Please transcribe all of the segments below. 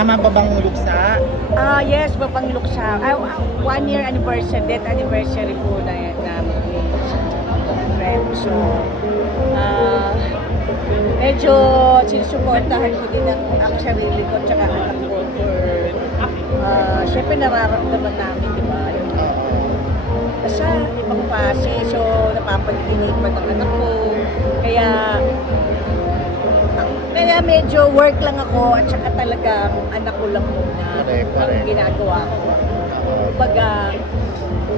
Tama ba bang luksa? Yes, mapangluksa. 1 year anniversary, death anniversary po na friend. So, medyo sinusuportahan ko din ang sarili ko tsaka anak ko for syempre nararamdaman namin, di ba? Basta ibang fase, so napapagtinipan ng anak ko. Kaya medyo work lang ako at saka talagang anak ko lang muna ang ginagawa ko. Kumbaga,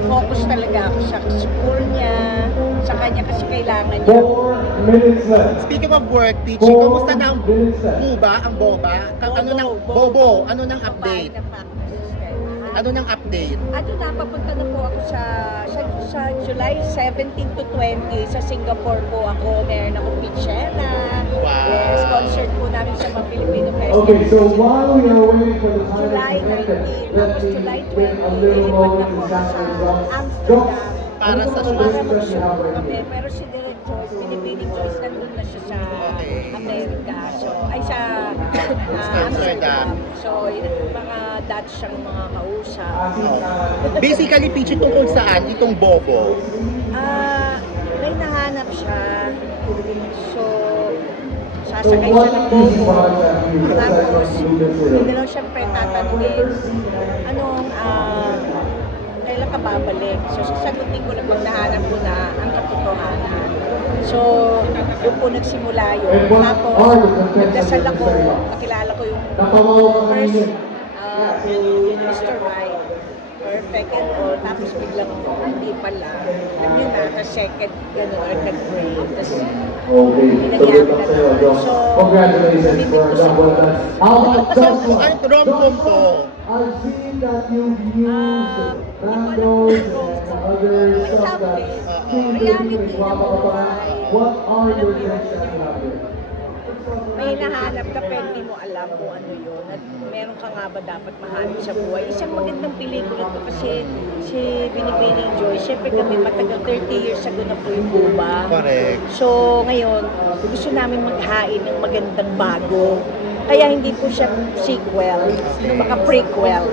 focus talaga ako sa school niya, sa kanya kasi kailangan niya. 4 minutes left. Speaking of work, Pichi, kamusta na ang buba, ang boba? Bobo, ano nang update? Ano nang update? Papunta na po ako sa July 17 to 20 sa Singapore po ako. Meron akong Pichena. Wow. Yes, concert po namin sa mga Filipino Festival. Okay, so while we are waiting for the July time 19, tapos July 20, a little lilipat moment na to po sound sa results. Amsterdam. Para sa show. Para mag-show kami. Pero si Direk Joyce, Pilipining Joyce, nandun na siya sa Amerika. So, ay sa Amsterdam. So, mga Dutch siyang mga kausap. Basically, Pichi, tungkol saan itong bobo? May nahanap siya. So, sasakay siya ng bobo. Tapos, hindi lang siyempre tatanungin, kailan ka babalik? So, sasagutin ko na pag nahanap ko na ang katotohanan. So, doon po nagsimula yun. Tapos, nagdasal ako, nakilala ko yung first Mr. Right. Perfect and all. Tapos biglang hindi pala. Yun na, tapos second, gano'n, or nag-pray. Tapos, pinagyan na naman. So, congratulations for that one. How about So, ang rom-com po. I've seen that you've used bandos and other stuff that seem to be What are your next steps out there? may nahanap ka pero hindi mo alam kung ano yun. At meron ka nga ba dapat mahanap sa buhay. Isang magandang pelikula to kasi si Binibining Joy, syempre kami matagal 30 years ago na po yung buba. Correct. So ngayon, gusto namin maghain ng magandang bago. Kaya hindi po siya sequel, baka prequel.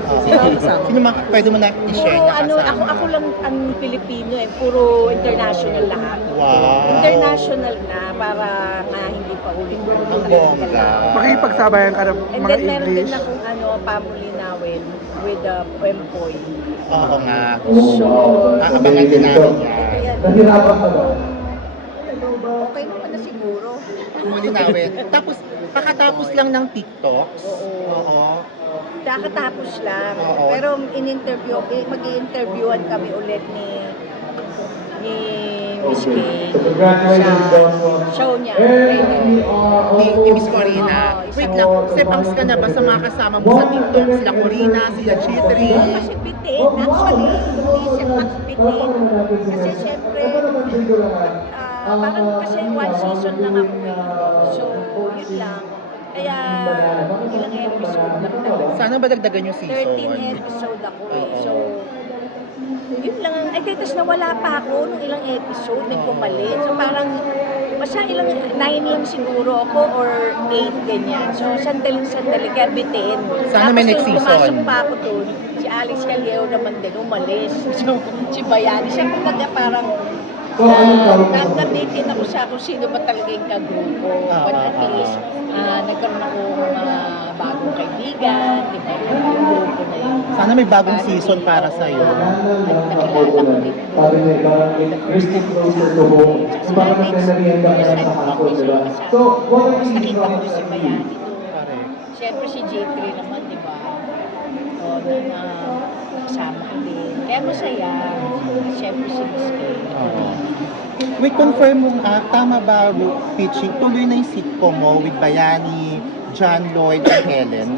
Sino pwede mo na i-share Puro na kasama? ako lang ang Pilipino puro international lahat. Wow. International na para nga hindi pa ulit-ulit. Ang bongga. Makikipagsabayan ka ng And mga then meron din English. akong pamulinawin with the Empoy. Oo nga. So, Aabangan din namin yan. kaya, Nahirapan ka ba? okay naman na siguro. Mulinawin. Tapos, kakatapos lang ng TikTok. Oo. Kakatapos lang. Oo. Pero mag-i-interviewan kami ulit ni Miss Kay So congratulations, Joshua. sa show niya. And we are Ni Miss Corina. Oo, Wait isang- lang, Sepangs ka na ba sa mga kasama mo sa TikTok? Sila Corina, sila Chitri. Kasi bitin, actually, hindi siya mas bitin. Kasi syempre, parang kasi one season lang ako eh. So, yun lang. Kaya, ilang episode lang talaga. Sana ba dagdagan yung season? 13 episode ako eh. So, yun lang. Ay, tapos nawala pa ako nung ilang episode, may pumalit. So, parang, basta 9 lang siguro ako or 8 ganyan. So, sandali, kaya bitin. Sana may next Tapos, nung season. pumasok pa ako dun, si Alex Caleo naman din, umalis. So, si Bayani, siya kumbaga parang, nagdating ako sa kung sino ba talaga yung kagrupo. But at least, nagkaroon ako mga bagong kaibigan, di ba? Yung grupo na yun. Sana may bagong season para sa'yo. Nakilala ko din. Sabi niya, parang you're still closer to home. Yung parang nangyarihan ka na sa hapon, di ba? So, what are Tapos you nakita ko si Bayani doon. Correct. Siyempre si J3 naman, di ba? O, doon na kasama ko din. Kaya masaya. Siyempre si Miss Kay. Wait, confirm mo, tama ba, Pichi, tuloy na yung sitcom mo with Bayani, John Lloyd, at Helen?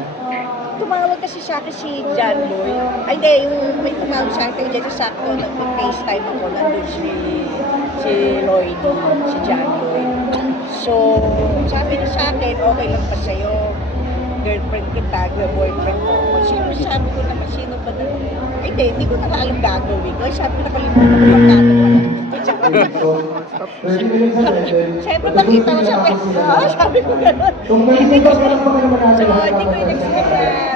Tumawag kasi sa akin si John Lloyd. Ay, hindi, yung may tumawag sa akin dyan sa sakto, nag-FaceTime ako, nandun si Lloyd, si John Lloyd. So, sabi niya sa akin, okay lang pa sa'yo. Girlfriend kita, boyfriend mo. Sabi ko naman, sino ba na? Ay, hindi ko na alam gagawin ko. Sabi ko, nakalimutan ko yung gagawin. Siyempre nakita ko sabi ko gano'n. So, hindi ko yung nagsimula.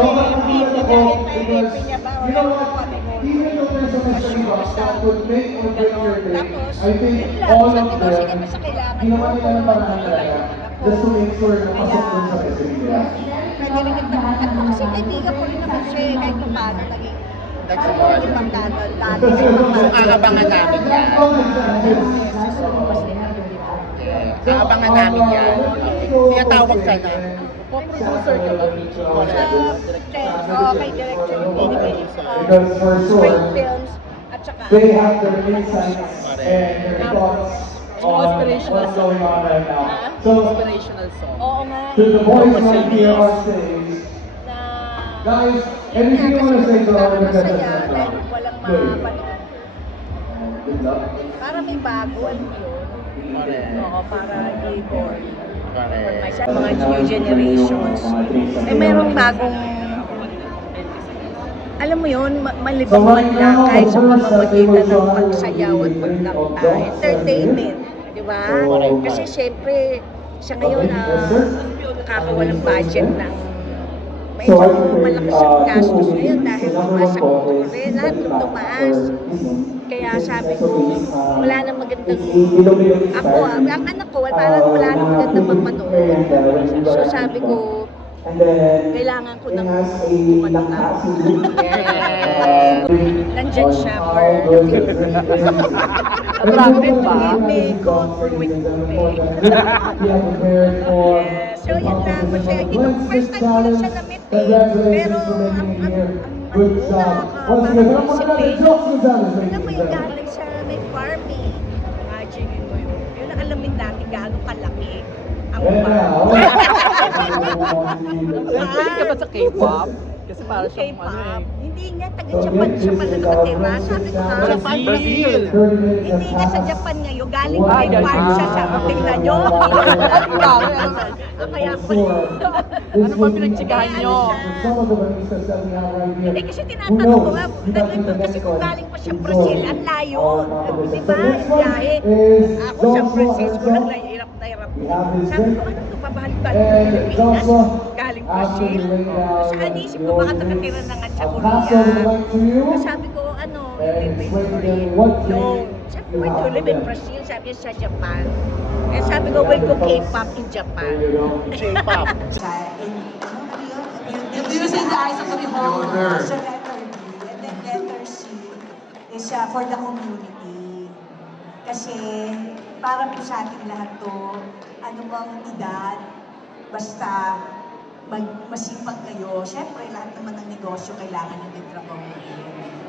So, nakakita ako because, niya ba? you know what, even though there's a mystery box that could make or break your day, Tapos, I think yun lang, all sabi of ko, sige, them, basta kailangan ginawa ko, nila ng paraan talaga just to make sure na pasok dun sa mystery nila. pwede rin nagtatanggap ko kasi kaibigan ko rin naman siya eh, kahit pa paano naging Nagsimula. ibang ganon dati sa mga Aabangan namin yan. Aabangan namin yan. Tinatawag ka na. Co-producer ka ba? kay Director Because for Spring sure, Films at saka they have their insights and their thoughts on Inspirational what's going on right now. So, Inspirational song. oo nga to the boys right here on stage, na guys, anything you want to say to our parang masaya contestants right dahil now? walang Good. mapanood. Good luck. Para may bago, alam mo yun? Oo, para hindi boring. For my mga new generations. Eh, mayroong bagong, alam mo yun, malibang man lang kahit sa pamamagitan ng pagsayaw at pagkanta. Entertainment, di ba? Kasi syempre, sa ngayon, nakakawalang budget ng medyo malakas ang gastos ngayon dahil tumaas ang kulture, lahat tumaas. Kaya sabi ko, wala nang magandang, ako, ang anak ko, parang wala nang magandang magpanood. So sabi ko, kailangan ko ng kumanta. Nandyan siya for the future. Attractive ba? May go for with me. So yun lang, kasi hindi ko first time ko lang siya na-meet eh. Pero Good job. Once again, parang si isipin, Jokes Gonzalez, ladies alam and mo yung gentlemen. galing sa may farming. Imagine mo yun. Yun ang alamin natin gaano kalaki ang And farm. now, Nakikinig ka ba sa K-pop? Kasi para siyang ano K-pop. eh. Hindi nga, taga-Japan siya pala nakatira. Sabi ko ha, Brazil! 30 minutes hindi nga sa Japan ngayon. Galing Ah, kay farm siya. Sabi, tingnan nyo. Kaya ako. Ano ba pinagtsikahan nyo? Some of the baristas that we have right here. Hindi kasi tinatanong ko nga, kasi kung galing pa siya Brazil, ang layo. Di ba? Ang biyahe. Ako sa Francisco lang nahirap na hirap. Sabi ko, ano ito, babalik-balik ng Pilipinas? Galing Brazil. So, anisip ko, baka nakatira na nga sa Korea. So, sabi ko, ano, you live in Korea? No. Sabi ko, where do you live in Brazil? Sabi niya, sa Japan. Eh, sabi ko, well, go K-pop in Japan. J-pop. If you see the eyes of the beholder, so letter B, and then letter C is for the community. Kasi para po sa ating lahat to, anumang edad, basta masipag kayo. Siyempre, lahat naman ng negosyo kailangan nyo din trabahuin.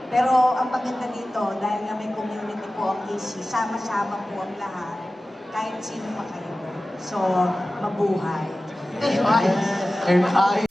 Pero ang maganda dito, dahil nga may community po ang AC, sama-sama po ang lahat, kahit sino pa kayo. So, mabuhay. And I